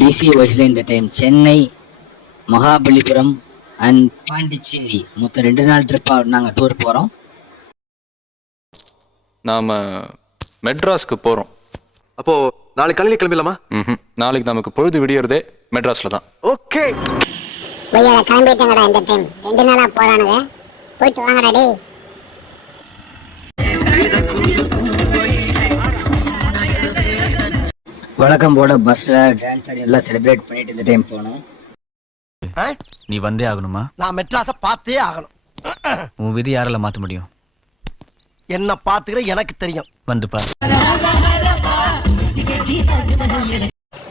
DC வயசில் இந்த time Chennai, Mahabalipuram and Pondicherry மொத்தம் 2 நாள் ட்ரிப்பாக நாங்கள் டூர் போகிறோம். நாம் மெட்ராஸ்க்கு போகிறோம். அப்போது நாளைக்கு காலையில் கிளம்பிடலாமா? நாளைக்கு நமக்கு பொழுது விடியறதே மெட்ராஸில் தான். ஓகே கிளம்பிட்டேங்கடா. இந்த டைம் 2 நாளாக போகிறானுங்க. போயிட்டு வாங்கடா டே. வழக்கம் போட பஸ்ஸில் டான்ஸ் ஆடி எல்லாம் செலிப்ரேட் பண்ணிட்டு இந்த டைம் போனோம். நீ வந்தே ஆகணுமா? நான் மெட்ராஸை பார்த்தே ஆகணும். உன் விதி யாரால மாற்ற முடியும்? என்ன பார்த்துக்கிற எனக்கு தெரியும். வந்து பாரு.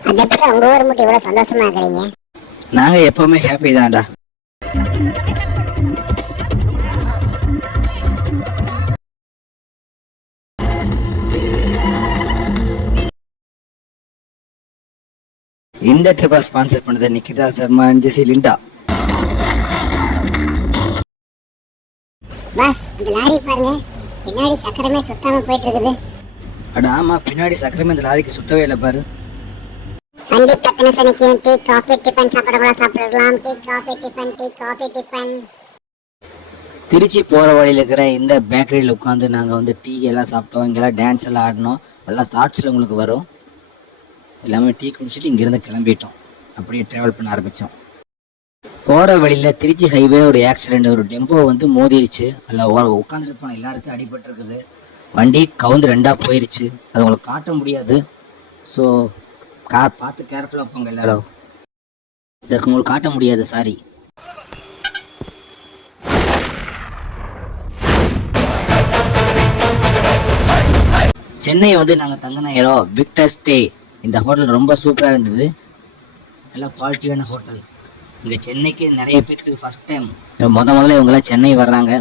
அது எப்படி உங்க ஊர் மட்டும் இவ்வளவு சந்தோஷமா இருக்கிறீங்க? நாங்கள் எப்போவுமே ஹாப்பி தான்டா. இந்த ட்ரிப்பை ஸ்பான்சர் பண்ணது Nikita Sharma and Jessie Linda. Boss, இந்த லாரி பாருங்க, பின்னாடி சக்கரமே சுத்தாம போயிட்டு இருக்குது. அட ஆமா, பின்னாடி சக்கரமே இந்த லாரிக்கு சுத்தவே இல்லை பாரு. வண்டி பத்தின சனிக்கும் டீ காஃபி டிஃபன் சாப்பிடலாம். Tea coffee tiffin. திருச்சி போகிற வழியில் இருக்கிற இந்த பேக்கரியில் உட்காந்து நாங்கள் வந்து டீ எல்லாம் சாப்பிட்டோம். இங்கெல்லாம் டான்ஸ் எல்லாம் ஆடினோம். எல்லாம் ஷார்ட்ஸில் உங்களுக்கு வரும். எல்லாமே டீ குடிச்சிட்டு இங்கேருந்து கிளம்பிட்டோம். அப்படியே ட்ராவல் பண்ண ஆரம்பித்தோம். போகிற வழியில் திருச்சி ஹைவே ஒரு ஆக்சிடெண்ட், ஒரு டெம்போ வந்து மோதிருச்சு. அதில் உட்காந்துட்டு போன எல்லாருக்கும் அடிபட்டுருக்குது. வண்டி கவுந்து 2ஆக போயிடுச்சு. அது உங்களுக்கு காட்ட முடியாது. ஸோ பார்த்து கேர்ஃபுல்லாக போங்க எல்லாரும். இதுக்கு உங்களுக்கு காட்ட முடியாது, சாரி. சென்னை வந்து நாங்கள் தங்கின இடம் விக்டர் ஸ்டே. இந்த ஹோட்டல் ரொம்ப சூப்பராக இருந்தது. நல்லா குவாலிட்டியான ஹோட்டல். இங்கே சென்னைக்கு நிறைய பேருக்கு ஃபஸ்ட் டைம் முதல்ல இவங்களாம் சென்னை வர்றாங்க.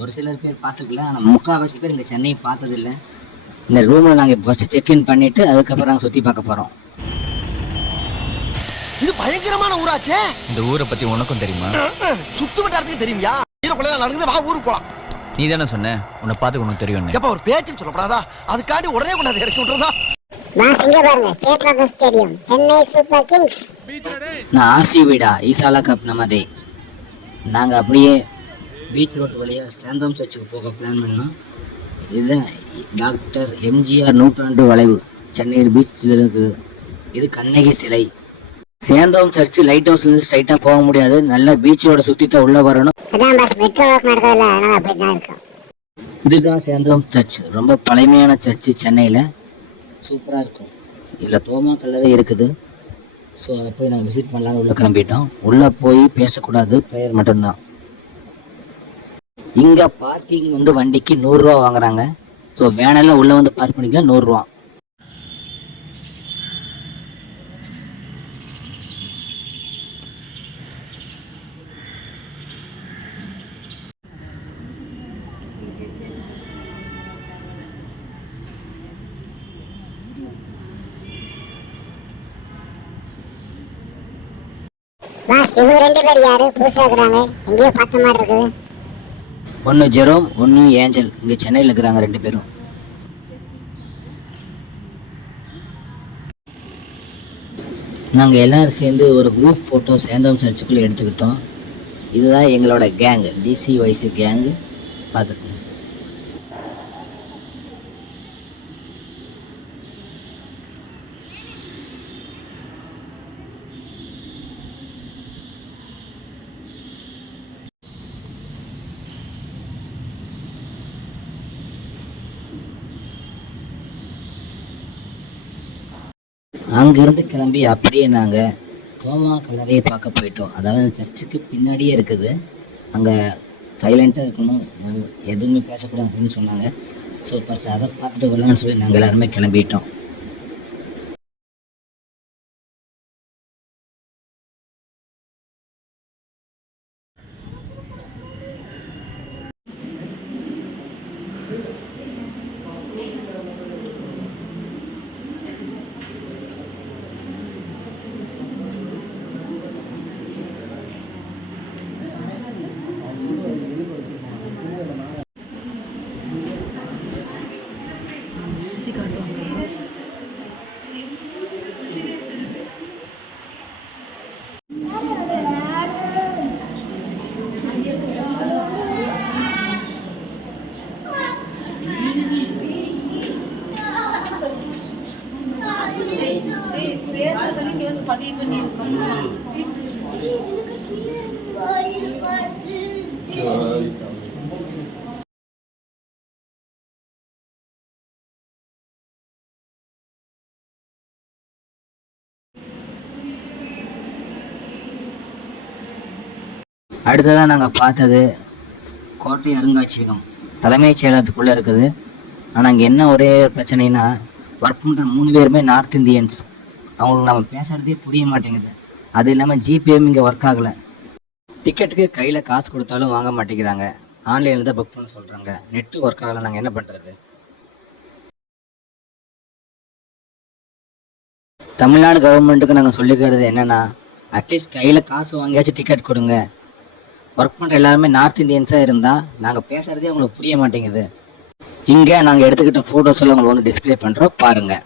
ஒரு சிலர் பேர் பார்த்துக்கல, ஆனால் முக்கால்வாசி பேர் இங்கே சென்னை பார்த்ததில்ல. இந்த ரூமில் நாங்கள் ஃபஸ்ட்டு செக்இன் பண்ணிவிட்டு அதுக்கப்புறம் நாங்கள் சுற்றி பார்க்க போகிறோம். இது பயங்கரமான ஊராச்சே. இந்த ஊரை பத்தி உனக்கும் தெரியுமா? சுத்து வட்டாரத்துக்கு தெரியுமா? ஈரக்குள்ள நடக்குது, வா ஊருக்கு போலாம். நீ தானே சொன்ன உன்னை பார்த்து உனக்கு தெரியும். எப்ப ஒரு பேச்சு சொல்லப்படாதா? அதுக்காண்டி உடனே கொண்டாந்து இறக்கி விட்டுறதா? பாஸ், இங்க பாருங்க, Chepauk stadium, Chennai super Kings. நான் ஆர்சிபிடா, ஈசாலா கப் நமதே. நாங்கள் அப்படியே பீச் ரோட் வழியாக சேந்தோம் சர்ச்சுக்கு போக பிளான் பண்ணோம். இதுதான் டாக்டர் எம்ஜிஆர் நூற்றாண்டு வளைவு, சென்னையில் பீச்சில் இருக்குது. இது கண்ணகி சிலை. சேந்தோம் சர்ச்சு லைட் ஹவுஸ்லேருந்து ஸ்ட்ரைட்டாக போக முடியாது. நல்லா பீச்சோட சுற்றிட்டு உள்ளே வரணும். அதான் பாஸ், மெட்ரோ ஒர்க் நடக்கிறதில்ல, அதனால அப்படி தான் இருக்கும். இதுதான் சேந்தோம் சர்ச். ரொம்ப பழமையான சர்ச்சு சென்னையில். சூப்பராக இருக்கும். இதில் தோமா கல்லறை இருக்குது. ஸோ அதை போய் நாங்கள் விசிட் பண்ணலான்னு உள்ளே கிளம்பிட்டோம். உள்ளே போய் பேசக்கூடாது, ப்ரேயர் மட்டும்தான். இங்கே பார்க்கிங் வந்து வண்டிக்கு 100 ரூபா வாங்குறாங்க. ஸோ வேனெல்லாம் உள்ளே வந்து பார்க் பண்ணிக்கலாம், 100 ரூபா. பாஸ், இவங்க 2 பேர் யாரு? புதுசா இருக்கிறாங்க, எங்கேயோ பார்த்த மாதிரி இருக்குது. ஒன்று ஜெரோம், ஒன்று ஏஞ்சல். இங்கே சென்னையில் இருக்கிறாங்க 2 பேரும். நாங்கள் எல்லோரும் சேர்ந்து ஒரு குரூப் ஃபோட்டோ சேந்தோம் சர்ச்சுக்குள்ளே எடுத்துக்கிட்டோம். இதுதான் எங்களோட கேங்கு, டிசி வைசி கேங்கு. பார்த்துக்கோங்க. அங்கேருந்து கிளம்பி அப்படியே நாங்கள் தோமா கல்லறையை பார்க்க போயிட்டோம். அதாவது சர்ச்சுக்கு பின்னாடியே இருக்குது. அங்கே சைலண்ட்டாக இருக்கணும், எதுவுமே பேசக்கூடாது அப்படின்னு சொன்னாங்க. ஸோ ஃபஸ்ட் அதை பார்த்துட்டு வரலான்னு சொல்லி நாங்கள் எல்லாருமே கிளம்பிட்டோம். அடுத்ததாக நாங்கள் பார்த்தது கோட்டை அருங்காட்சியகம் தலைமைச் செயலகத்துக்குள்ளே இருக்குது. ஆனால் அங்கே என்ன ஒரே பிரச்சனைனா ஒர்க் பண்ணுற 3 பேருமே நார்த் இந்தியன்ஸ். அவங்களுக்கு நம்ம பேசுகிறதே புரிய மாட்டேங்குது. அது இல்லாமல் ஜிபேவும் இங்கே ஒர்க் ஆகலை. டிக்கெட்டுக்கு கையில் காசு கொடுத்தாலும் வாங்க மாட்டேங்கிறாங்க. ஆன்லைனில் தான் புக் பண்ண சொல்கிறாங்க. நெட்டு ஒர்க் ஆகலை. நாங்கள் என்ன பண்ணுறது? தமிழ்நாடு கவர்மெண்ட்டுக்கு நாங்கள் சொல்லிக்கிறது என்னென்னா, அட்லீஸ்ட் கையில் காசு வாங்கியாச்சும் டிக்கெட் கொடுங்க. ஒர்க் பண்ணுற எல்லாருமே நார்த் இந்தியன்ஸாக இருந்தால் நாங்கள் பேசுகிறதே அவங்களுக்கு புரிய மாட்டேங்குது. இங்கே நாங்கள் எடுத்துக்கிட்ட ஃபோட்டோஸ் எல்லாம் உங்களுக்கு வந்து டிஸ்பிளே பண்ணுறோம், பாருங்கள்.